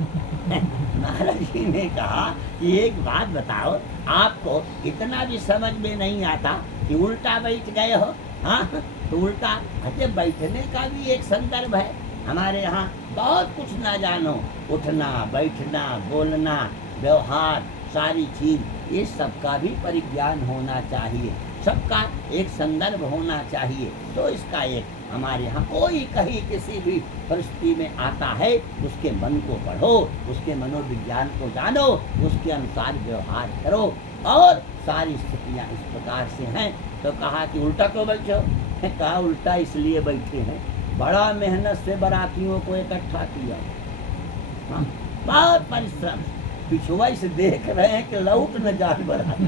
महाराज जी ने कहा कि एक बात बताओ, आपको इतना भी समझ में नहीं आता कि उल्टा बैठ गए हो? हाँ, तो उल्टा अच्छा बैठने का भी एक संदर्भ है हमारे यहाँ। बहुत कुछ ना जानो, उठना बैठना बोलना व्यवहार सारी चीज, ये सबका भी परिज्ञान होना चाहिए, सबका एक संदर्भ होना चाहिए। तो इसका एक हमारे यहाँ कोई कहीं किसी भी परिस्थिति में आता है, उसके मन को पढ़ो, उसके मनोविज्ञान को जानो, उसके अनुसार व्यवहार करो। और सारी स्थितियाँ इस प्रकार से हैं। तो कहा कि उल्टा क्यों बैठे हो? कहा उल्टा इसलिए बैठे हैं, बड़ा मेहनत से बारातियों को इकट्ठा किया, हाँ, बहुत परिश्रम, पिछुआ से देख रहे हैं कि लौट न जाए बारात।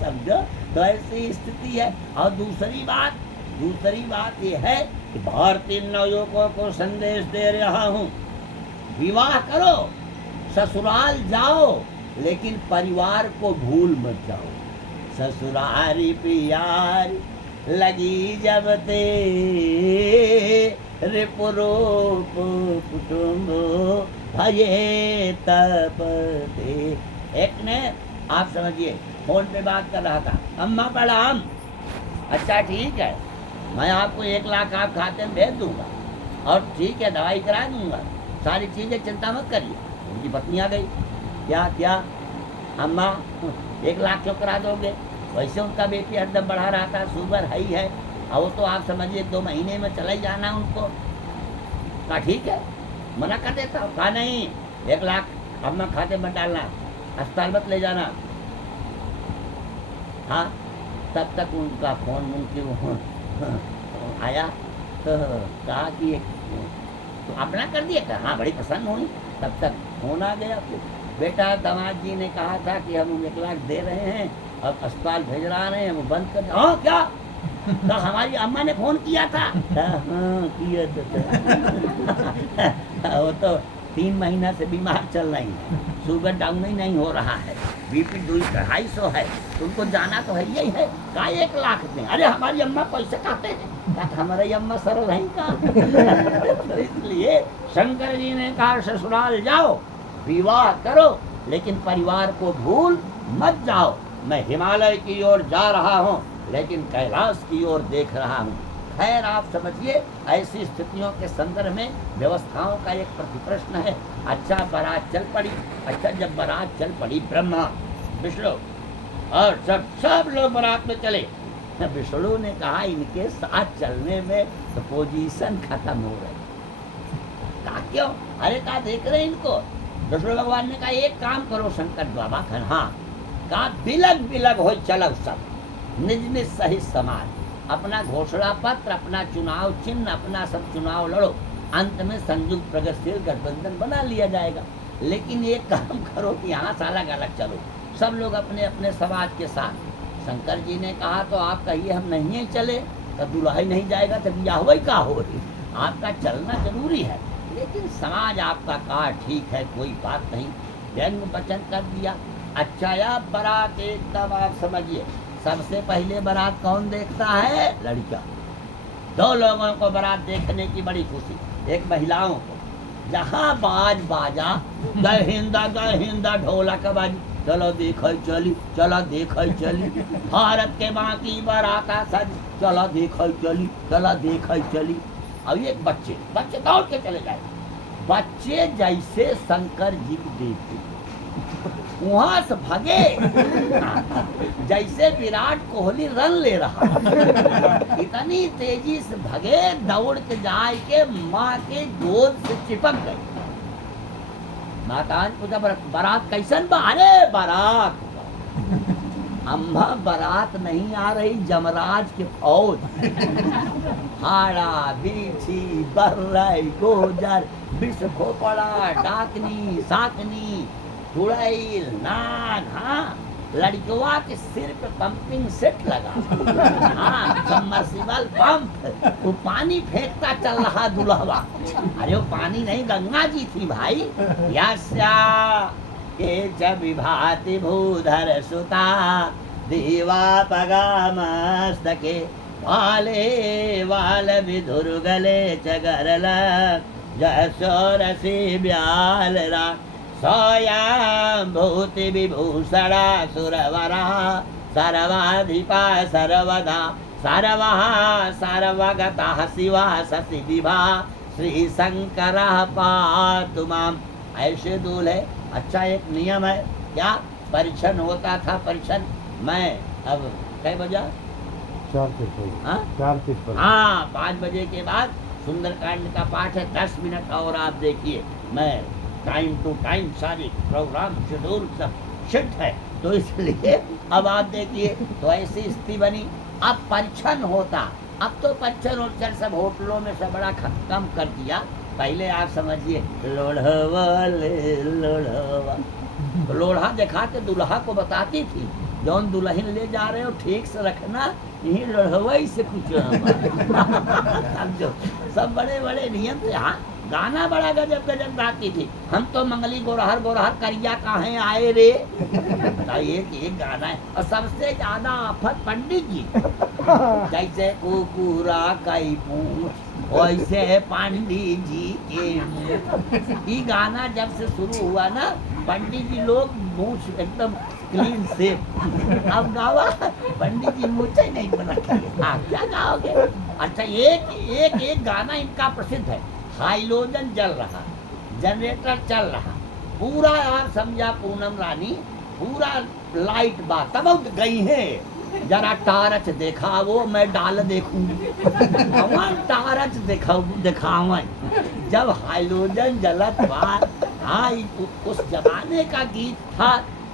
समझो, तो ऐसी स्थिति है। और दूसरी बात ये है कि भारतीय नवयुवकों को संदेश दे रहा हूँ, विवाह करो, ससुराल जाओ, लेकिन परिवार को भूल मत जाओ। ससुरारी प्यार लगी जब ते रे पुरूप कुटुंब भये तप दे। एक ने, आप समझिए, फोन पे बात कर रहा था, अम्मा प्रणाम। अच्छा ठीक है, मैं आपको 1 लाख आप खाते में भेज दूंगा, और ठीक है दवाई करा दूंगा, सारी चीज़ें चिंता मत करिए। उनकी पत्नी आ गई, क्या अम्मा 1 लाख क्यों करा दोगे? वैसे उनका बेटी हरदम बढ़ा रहा था, शुगर है ही है, और वो तो आप समझिए 2 महीने में चला ही जाना उनको। कहा ठीक है, मना कर देता हूँ। कहा नहीं, 1 लाख अम्मा खाते मत डालना, अस्पताल मत ले जाना। हाँ, तब तक उनका फोन मुमकिन आया, तो कहा कि तो अपना कर दिया। कहा हाँ, बड़ी प्रसन्न हुई। तब तक फोन आ गया, बेटा दामाद जी ने कहा था कि हम 1 लाख दे रहे हैं, अब अस्पताल भेज रहा रहे हैं, वो बंद कर। हाँ क्या? तो हमारी अम्मा ने फोन किया था। हाँ किया था। वो तो 3 महीना से बीमार चल रही है, शुगर डाउन ही नहीं हो रहा है, बीपी 250 है, तो उनको जाना तो है यही है। कहा 1 लाख दें? अरे हमारी अम्मा पैसे कहते हैं। कहा हमारी अम्मा सरल है का। तो इसलिए शंकर जी ने कहा ससुराल जाओ, विवाह करो, लेकिन परिवार को भूल मत जाओ। मैं हिमालय की ओर जा रहा हूँ, लेकिन कैलाश की ओर देख रहा हूँ। खैर आप समझिए, ऐसी स्थितियों के संदर्भ में व्यवस्थाओं का एक प्रतिप्रश्न है। अच्छा बारात चल पड़ी। अच्छा जब बारात चल पड़ी, ब्रह्मा विष्णु और सब लोग बारात में चले। विष्णु ने कहा इनके साथ चलने में तो पोजीशन खत्म हो रही। कहा क्यों? अरे कहा देख रहे इनको। विष्णु भगवान ने कहा एक काम करो शंकर बाबा, हाँ। कहा बिलग हो चलो सब, निज निज सही समाज, अपना घोषणा पत्र, अपना चुनाव चिन्ह, अपना सब चुनाव लड़ो, अंत में संयुक्त प्रगतिशील गठबंधन बना लिया जाएगा। लेकिन एक काम करो कि यहाँ से अलग अलग चलो, सब लोग अपने अपने समाज के साथ। शंकर जी ने कहा तो आप कहिए हम नहीं चले तो दूल्हा ही नहीं जाएगा, तब यह का हो रही। आपका चलना जरूरी है, लेकिन समाज आपका कहा ठीक है, कोई बात नहीं, व्यंग वचन कर दिया। अच्छा या बारात एकदम आप समझिए, सबसे पहले बारात कौन देखता है? लड़का। 2 लोगों को बारात देखने की बड़ी खुशी, एक महिलाओं को, जहाँ बाज बाजा गए हिंदा ढोलक बाजी, चलो देखो चली, चलो देखो चली, भारत के माँ की बारात सज, चलो देखो चली, चलो देखो चली। अब एक बच्चे दौड़ के चले जाए, बच्चे जैसे शंकर जी को देखते वहां से भगे जैसे विराट कोहली रन ले रहा। इतनी तेजी से भगे, दौड़ के जाए के माँ के गोद से चिपक गए। माता ने पूछा बारात कैसन बा? अरे बारात अम्मा बारात नहीं आ रही, जमराज के फौज। हाड़ा बीछी बर्रई गोजर विष खोपड़ा डाकनी साकनी चुड़ैल नाग, हाँ लड़कियों के सिर पे पंपिंग सेट लगा, हाँ सबमर्सिबल पंप, वो पानी फेंकता चल रहा दुल्हवा। अरे वो पानी नहीं, गंगा जी थी भाई। यस्या के जब विभाति भूधर सुता देवा पगा मस्तके वाले वाल विधुर गले चगरल जसोरसी ब्यालरा स्वयं भूति विभूषणा सुरवरा सर्वाधिपा सर्वदा सर्वा सर्वगता शिवा शशि विभा श्री शंकर पातु माम। ऐसे दूल्हे अच्छा एक नियम है क्या, परीक्षण होता था, परीक्षण मैं अब कै बजा 4:30 हाँ 5 बजे के बाद सुंदरकांड का पाठ है, 10 मिनट और आप देखिए, मैं टाइम टू टाइम सारी प्रोग्राम शेड्यूल सब शिट है, तो इसलिए अब आप देखिए तो ऐसी स्थिति बनी। अब परीक्षण होता, अब तो परीक्षण और सब होटलों में सब बड़ा कम कर दिया। पहले आप समझिए लोढ़वा तो लोढ़ा दिखा के दुल्हा को बताती थी, जौन दुल्हन ले जा रहे हो ठीक से रखना, यही लोढ़वा से कुछ समझो, सब बड़े बड़े नियम थे। हाँ गाना बड़ा गजब गजब गाती थी, हम तो मंगली गोरहर गोरहर करिया कहाँ आए रे, बताइए कि एक गाना है। और सबसे ज्यादा आफत पंडित जी, जैसे कुकुरा कई पूछ वैसे पंडित जी के मुंह। ये गाना जब से शुरू हुआ ना, पंडित जी लोग मूछ एकदम क्लीन से, अब गावा पंडित जी मुझे नहीं बना, क्या गाओगे। अच्छा एक गाना इनका प्रसिद्ध है, हाइलोजन जल रहा, जनरेटर चल रहा, पूरा आप समझा पूनम रानी, पूरा लाइट बात तब गई है, जरा टारच देखा वो मैं डाल देखूंगी, टारच दिखावा जब हाइलोजन जलत बात। हाँ उस जमाने का गीत था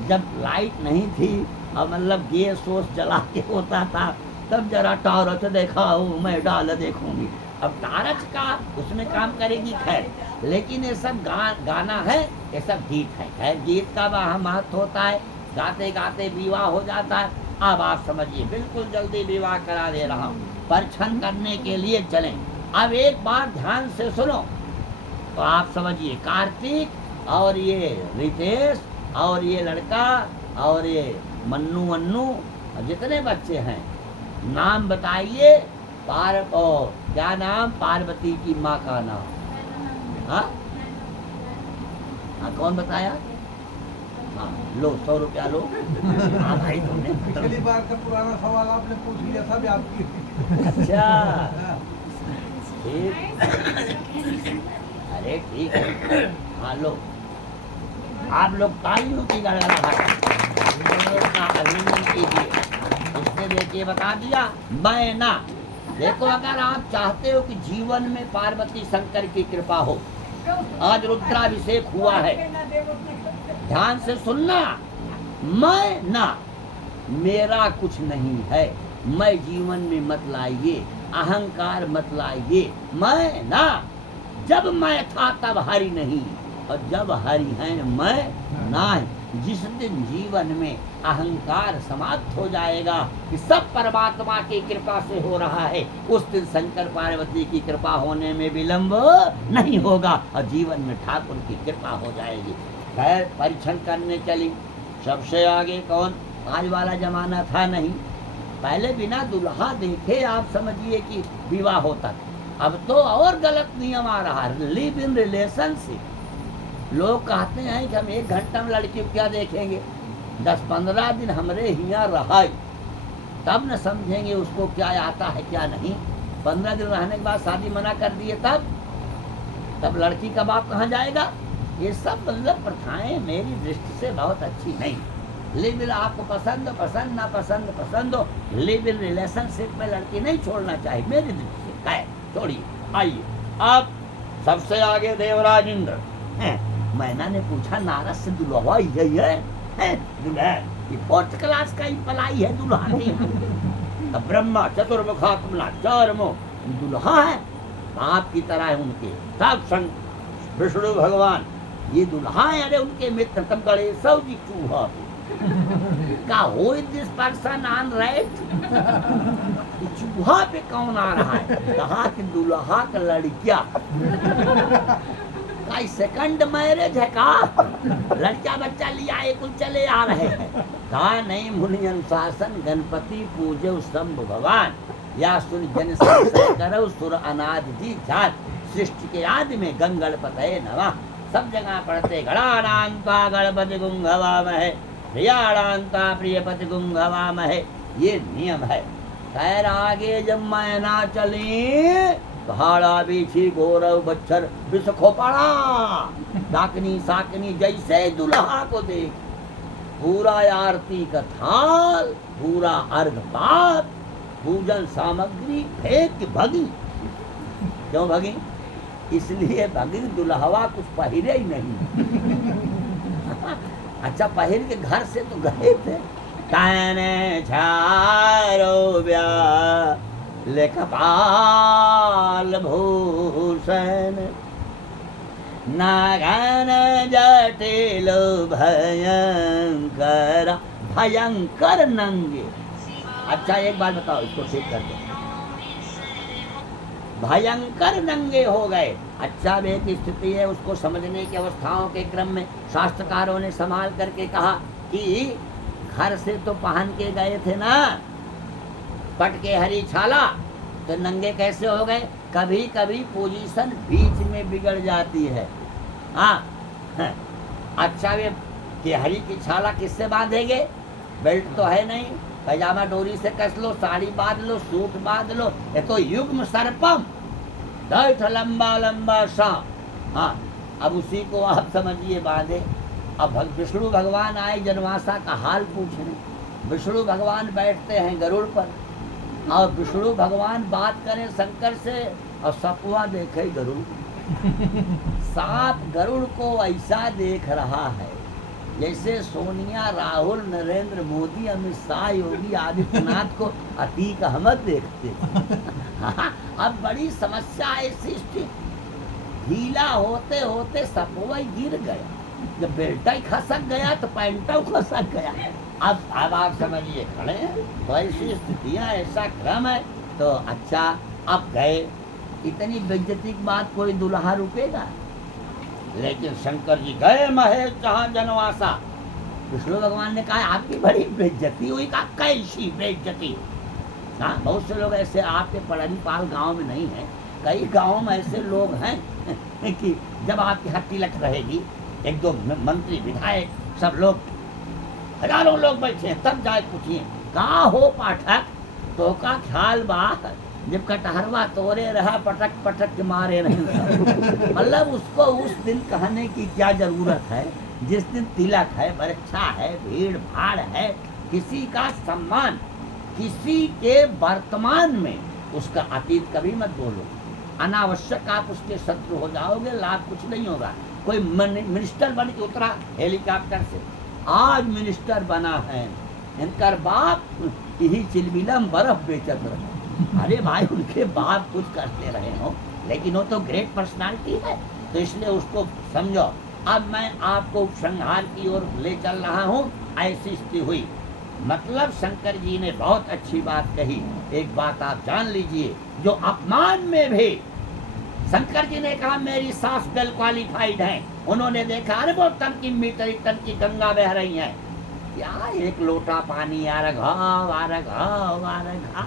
जब लाइट नहीं थी और मतलब गैस वोस जला के होता था, तब जरा टारच देखा वो मैं डाल देखूंगी। अब टारच का उसमें काम करेगी खैर, लेकिन ये सब गाना है, ये सब गीत है। खैर गीत का वहाँ महत्व होता है, गाते गाते विवाह हो जाता है। अब आप समझिए बिल्कुल जल्दी विवाह करा दे रहा हूँ, परीक्षण करने के लिए चलें। अब एक बार ध्यान से सुनो तो आप समझिए, कार्तिक और ये रितेश और ये लड़का और ये मन्नू जितने बच्चे हैं, नाम बताइए। क्या नाम, पार्वती की माँ का नाम, हाँ कौन बताया, हाँ लो 100 रुपया लो। हाँ भाई तुमने पिछली बार का पुराना सवाल आपने पूछ लिया था भी आपकी। अच्छा ठीक, अरे ठीक है, हाँ लो आप लोग तालियों की अभिनंदन कीजिए। उसने देखिए बता दिया मैं ना। देखो अगर आप चाहते हो कि जीवन में पार्वती शंकर की कृपा हो, आज रुद्राभिषेक हुआ है, ध्यान से सुनना, मैं ना, मेरा कुछ नहीं है, मैं जीवन में मत लाइए, अहंकार मत लाइए, मैं ना। जब मैं था तब हरि नहीं, और जब हरि है मैं ना। जिस दिन जीवन में अहंकार समाप्त हो जाएगा कि सब परमात्मा की कृपा से हो रहा है, उस दिन शंकर पार्वती की कृपा होने में विलंब नहीं होगा और जीवन में ठाकुर की कृपा हो जाएगी। खैर परीक्षण करने चली, सबसे आगे कौन, आज वाला जमाना था नहीं, पहले बिना दुल्हा देखे आप समझिए कि विवाह होता था। अब तो और गलत नियम आ रहा है, लिव इन रिलेशनशिप। लोग कहते हैं कि हम 1 घंटा में लड़की को क्या देखेंगे, 10-15 दिन हमरे यहाँ रहा तब न समझेंगे उसको क्या आता है क्या नहीं। 15 दिन रहने के बाद शादी मना कर दिए तब लड़की का बाप कहाँ जाएगा। ये सब मतलब प्रथाएं मेरी दृष्टि से बहुत अच्छी नहीं। लिव इन, आपको पसंद ना पसंद हो, लिव इन रिलेशनशिप में लड़की नहीं छोड़ना चाहिए मेरी दृष्टि से। है छोड़िए, आइए अब सबसे आगे देवराज इंद्र। मैना ने पूछा नारद से दुल्हा यही है? दुल्हा ये 4th क्लास का ही पलाई है दुल्हा नहीं। अब ब्रह्मा चतुर्मुखा कमला 4 मुंह दुल्हा है, बाप की तरह है उनके, सब संग विष्णु भगवान ये दुल्हा है। अरे उनके मित्र तब गणेश जी चूहा का हो दिस पर्सन ऑन राइट, चूहा पे कौन आ रहा है, कहा कि दुल्हा का लड़किया का सेकंड मैरिज है, का लड़का बच्चा लिया एक चले आ रहे हैं। कहा नहीं, मुनि अनुशासन गणपति पूजे शंभु भगवान, या सुन जन करो सुर अनाद जी जात, सृष्टि के आदि में गंगणपतये नमः। सब जगह पढ़ते गणानान्त्वा गणपति गुंघवामहे प्रियाणान्त्वा प्रियपति गुंघवामहे, ये नियम है। खैर आगे जब मैं ना चली, पहाड़ा बीछी गौरव बच्छर विष खोपड़ा, डाकनी साकनी जैसे दुल्हा को देख, पूरा आरती का थाल, पूरा अर्घ पात, पूजन सामग्री फेंक भगी। क्यों भगी? इसलिए भगी दुल्हवा कुछ पहिरे ही नहीं। अच्छा पहर के घर से तो गए थे। कहने छारो ब्याह लेखपाल भूषण, नागन जटिल भयंकर भयंकर नंगे। अच्छा एक बात बताओ, इसको ठीक कर दो। भयंकर नंगे हो गए। अच्छा वे की स्थिति है, उसको समझने की अवस्थाओं के क्रम में शास्त्रकारों ने संभाल करके कहा कि घर से तो पहन के गए थे ना पट के हरी छाला, तो नंगे कैसे हो गए? कभी कभी पोजीशन बीच में बिगड़ जाती है। हाँ अच्छा वे हरी की छाला किससे बांधेंगे? बेल्ट तो है नहीं, पैजामा डोरी से कस लो, साड़ी बांध लो, सूट बांध लो, ये तो युग्म सर्पम, दैठ लंबा लंबा सा। हाँ अब उसी को आप समझिए बांधे। अब विष्णु भगवान आए जनवासा का हाल पूछने। विष्णु भगवान बैठते हैं गरुड़ पर, और विष्णु भगवान बात करें शंकर से, और सपवा देखे गरुड़। सांप गरुड़ को ऐसा देख रहा है जैसे सोनिया, राहुल, नरेंद्र मोदी, अमित शाह, योगी आदित्यनाथ को अतीक अहमद देखते। अब बड़ी समस्या ऐसी स्थिति, ढीला होते होते सपवा गिर गया, जब बेल्टा ही खसक गया तो पैंटा खसक गया। अब आप समझिए खड़े हैं, तो ऐसी स्थितियाँ, ऐसा क्रम है। तो अच्छा अब गए, इतनी बेइज्जती की बात कोई दुल्हा रुकेगा? लेकिन शंकर जी गए महेश जहाँ जनवासा। विष्णु भगवान ने कहा आपकी बड़ी बेइज्जती हुई। कहा कैसी बेइज्जती? हाँ बहुत से लोग ऐसे आपके पड़रीपाल गांव में नहीं है, कई गांवों में ऐसे लोग हैं कि जब आपकी हर तिलक रहेगी, एक दो मंत्री विधायक सब लोग, हजारों लोग बैठे हैं, तब जाए पूछिए कहाँ हो पाठक, तो का ख्याल बात जब कटहरवा तोरे रहा पटक पटक के मारे नहीं। मतलब उसको उस दिन कहने की क्या जरूरत है जिस दिन तिलक है, बरछा है, भीड़ भाड़ है, किसी का सम्मान, किसी के वर्तमान में उसका अतीत कभी मत बोलो। अनावश्यक आप उसके शत्रु हो जाओगे, लाभ कुछ नहीं होगा। कोई मिनिस्टर बन के उतरा हेलीकॉप्टर से, आज मिनिस्टर बना है, इनकर बाप यही चिलबिलम बर्फ बेचत रहे। अरे भाई उनके बाप कुछ करते रहे हो, लेकिन वो तो ग्रेट पर्सनालिटी है, तो इसलिए उसको समझो। अब मैं आपको उपसंहार की ओर ले चल रहा हूँ। ऐसी स्थिति हुई, मतलब शंकर जी ने बहुत अच्छी बात कही। एक बात आप जान लीजिए, जो अपमान में भी शंकर जी ने कहा मेरी सास वेल क्वालिफाइड है। उन्होंने देखा अरे वो टन की मीटर टन की गंगा बह रही है, क्या एक लोटा पानी आ रहा,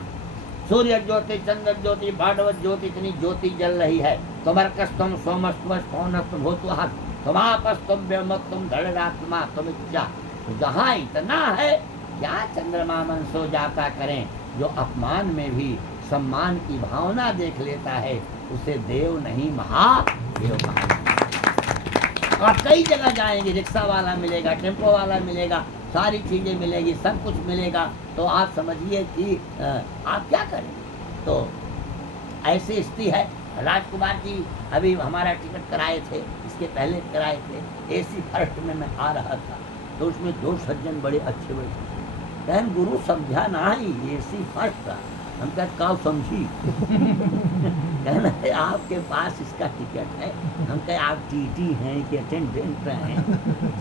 सूर्य ज्योति, चंद्र ज्योति, भागवत ज्योति, इतनी ज्योति जल रही है। तुमर्कस्तम सोमस्तम पौनस्तम भूतवास, तुमापस्तम व्योमस्तम धड़रात्मा तुम इच्छा। तो जहाँ इतना है, क्या चंद्रमा मन सो जाता करें। जो अपमान में भी सम्मान की भावना देख लेता है, उसे देव नहीं महादेव कहा। और कई जगह जाएंगे, रिक्शा वाला मिलेगा, टेम्पो वाला मिलेगा, सारी चीजें मिलेगी, सब कुछ मिलेगा, तो आप समझिए कि आप क्या करें। तो ऐसी स्थिति है। राजकुमार जी अभी हमारा टिकट कराए थे, इसके पहले कराए थे, एसी फर्स्ट में मैं आ रहा था, तो उसमें दो सज्जन बड़े अच्छे बैठे थे। कहन गुरु समझा ना ही एसी फर्स्ट था। हम कहते काव समझी। कहना है आपके पास इसका टिकट है। हम कहे आप टीटी हैं कि अटेंडेंट हैं,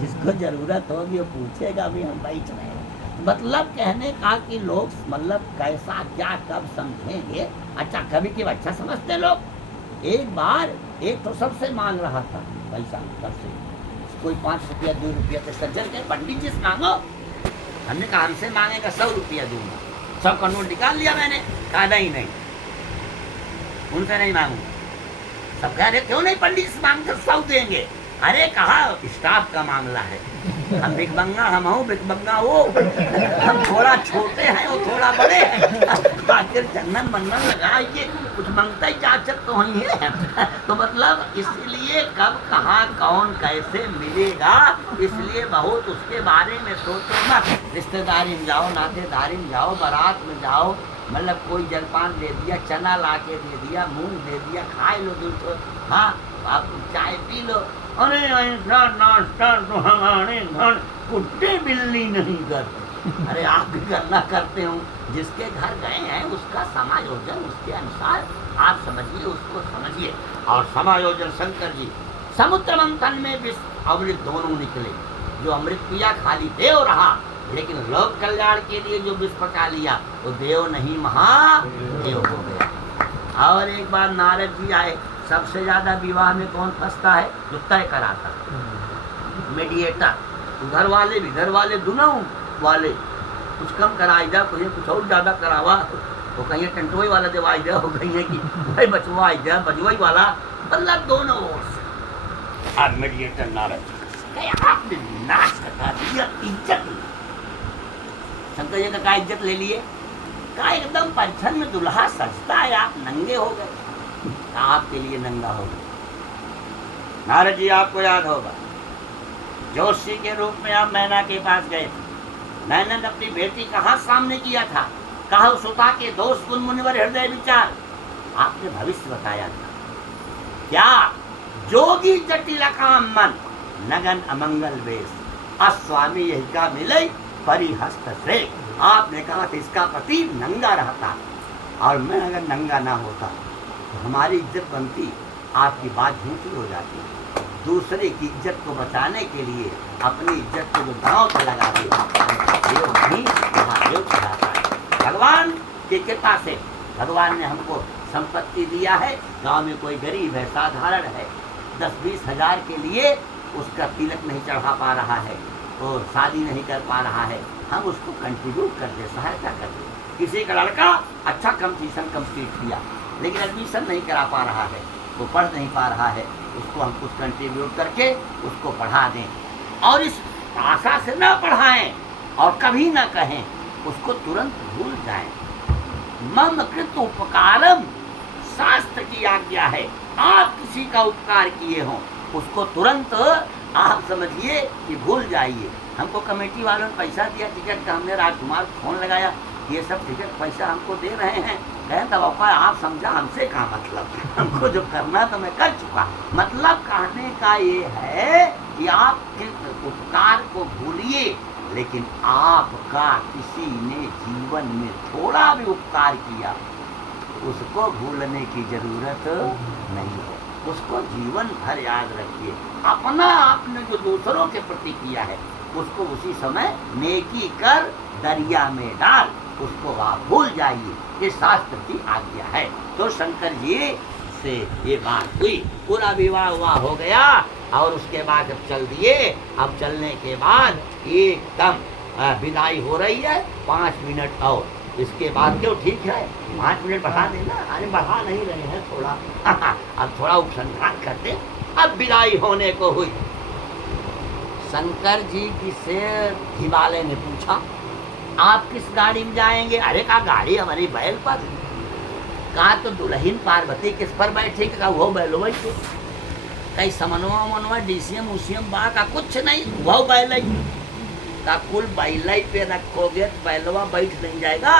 जिसको जरूरत होगी वो पूछेगा भी, हम बैठ रहे हैं। मतलब कहने का कि लोग मतलब कैसा क्या कब समझेंगे। अच्छा कभी कि अच्छा समझते लोग। एक बार एक तो सबसे मांग रहा था पैसा, सबसे कोई 5 रुपया 2 रुपया तो सज्जन के पंडित जी से मांगो। हमने कहा हमसे मांगेगा 100 रुपया दूंगा। 100 का नोट निकाल लिया मैंने, कहा नहीं उनसे नहीं मांगू। सब कह रहे क्यों नहीं पंडित इस मांग कर 100 देंगे। अरे कहा स्टाफ का मामला है, हम भिकमंगा हम हूँ भिकमंगा वो, हम थोड़ा छोटे हैं वो थोड़ा बड़े हैं, आखिर चंदन बंदन लगाइए कुछ मांगता ही जाचक तो ही है। तो मतलब इसलिए कब कहाँ कौन कैसे मिलेगा, इसलिए बहुत उसके बारे में सोचो मत। रिश्तेदारी में जाओ, नातेदारी में जाओ, बारात में जाओ, मतलब कोई जलपान दे दिया, चना ला के दे दिया, मूंग दे दिया, खाए लो दूसरो, हाँ आप चाय पी लो। अरे ऐसा नाश्ता तो हमारे घर कुत्ते बिल्ली नहीं करते। अरे आप भी करना करते हो, जिसके घर गए हैं उसका समायोजन उसके अनुसार आप समझिए, उसको समझिए। और समायोजन शंकर जी समुद्र मंथन में विष अमृत दोनों निकले। जो अमृत पिया खाली देव रहा, लेकिन लोक कल्याण के लिए जो विष पका लिया वो देव नहीं महादेव हो गया। और एक बार नारद जी आए, सबसे ज्यादा विवाह में कौन फंसता है, जो तय कराता है, मीडिएटर। उधर वाले भी घर वाले दोनों वाले कुछ कम कराई जा, कुछ और ज्यादा करावा, वो कहीं टंटोई वाला दिवाई जा, वो कहीं कि भाई बचवाई जा बजवाई वाला, मतलब दोनों ओर से। अब मीडिएटर नारद आपने नाश करा दिया, इज्जत ली। शंकर जी का इज्जत ले लिए, का एकदम परिछन में दुल्हा सजता है, आप नंगे हो गए, आपके लिए नंगा हो गया। नारद जी आपको याद होगा, जोशी के रूप में आप मैना के पास गए थे। मैंने अपनी बेटी कहाँ सामने किया था, कहा सुता के दोष गुण मुनिवर हृदय विचार, आपने भविष्य बताया था। क्या जोगी जटिल काम मन नगन अमंगल वेश, अस्वामी यही का मिले परिहस्त से। आपने कहा था इसका पति नंगा रहता, और मैं अगर नंगा ना होता तो हमारी इज्जत बनती, आपकी बात झूठी हो जाती। दूसरे की इज्जत को बचाने के लिए अपनी इज्जत को जो दांव पर लगा दे, भगवान की कृपा से भगवान ने हमको संपत्ति दिया है। गांव में कोई गरीब है, साधारण है, 10-20 हजार के लिए उसका तिलक नहीं चढ़ा पा रहा है और शादी नहीं कर पा रहा है, हम उसको कंट्रीब्यूट कर दे, सहायता कर दे। किसी का लड़का अच्छा कंपटीशन कंप्लीट किया लेकिन एडमिशन नहीं करा पा रहा है, वो पढ़ नहीं पा रहा है, उसको हम कुछ कंट्रीब्यूट करके उसको पढ़ा दें। और इस आशा से न पढ़ाएं और कभी न कहें, उसको तुरंत भूल जाएं। मम कृत उपकारम शास्त्र की आज्ञा है, आप किसी का उपकार किए हों उसको तुरंत आप समझिए कि भूल जाइए। हमको कमेटी वालों ने पैसा दिया टिकट का, हमने राजकुमार को फोन लगाया, ये सब टिकट पैसा हमको दे रहे हैं, कहें तब आप समझा हमसे क्या मतलब, हमको जो करना तो मैं कर चुका। मतलब कहने का ये है कि आप उपकार को भूलिए, लेकिन आपका किसी ने जीवन में थोड़ा भी उपकार किया उसको भूलने की जरूरत नहीं है, उसको जीवन भर याद रखिए। अपना आपने जो दूसरों के प्रति किया है उसको उसी समय नेकी कर दरिया में डाल, उसको आप भूल जाइए, ये शास्त्र की आज्ञा है। तो शंकर जी से ये बात हुई, पूरा विवाह हुआ हो गया और उसके बाद जब चल दिए, अब चलने के बाद एकदम विदाई हो रही है, 5 मिनट और इसके बाद क्यों, ठीक है 5 मिनट बढ़ा देना, अरे बढ़ा नहीं रहे हैं थोड़ा अब थोड़ा उपसंहार करते। अब विदाई होने को हुई, शंकर जी की से हिमालय ने पूछा आप किस गाड़ी में जाएंगे? अरे कहा गाड़ी हमारी बैल पर। कहा तो दुल्हन पार्वती किस पर बैठी? कहा वो बैलो बैठे। कहीं समनवा मनवा डीसीएम उसीएम बा? का कुछ नहीं, वो बैल का कुल बैल पे रखोगे तो बैलवा बैठ नहीं जाएगा।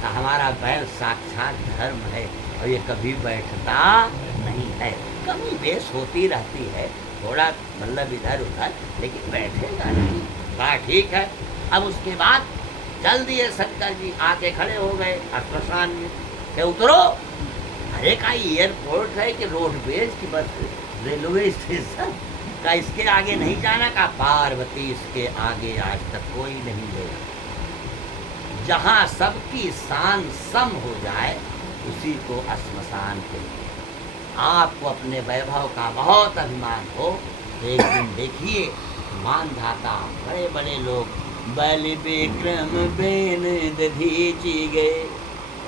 तो हमारा बैल साक्षात धर्म है और ये कभी बैठता नहीं है, कभी बेस होती रहती है, थोड़ा मतलब इधर उधर, लेकिन बैठेगा नहीं। कहा ठीक है। अब उसके बाद चल दिए शंकर जी, आके खड़े हो गए श्मशान में, के उतरो। अरे का एयरपोर्ट है कि रोडवेज की बस, रेलवे स्टेशन का, इसके आगे नहीं जाना। का पार्वती इसके आगे आज तक कोई नहीं गया। जहाँ सबकी शान सम हो जाए उसी को श्मशान कहते हैं। आपको अपने वैभव का बहुत अभिमान हो, एक दिन देखिए मानधाता बड़े बड़े लोग बलि विक्रम बेन दधीची गए,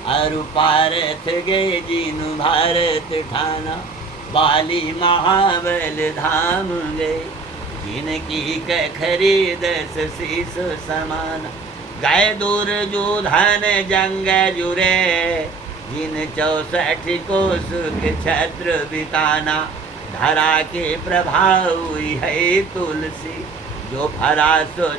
अरु पारथ गए जीनु भारत ठाना, बाली महाबल धाम गए, जिनकी कै खरीद शीस समान। गए दुर्योधन जंग जुरे, जिन 64 कोस के छत्र बिताना। धरा के प्रभाव है तुलसी, जो भरा सो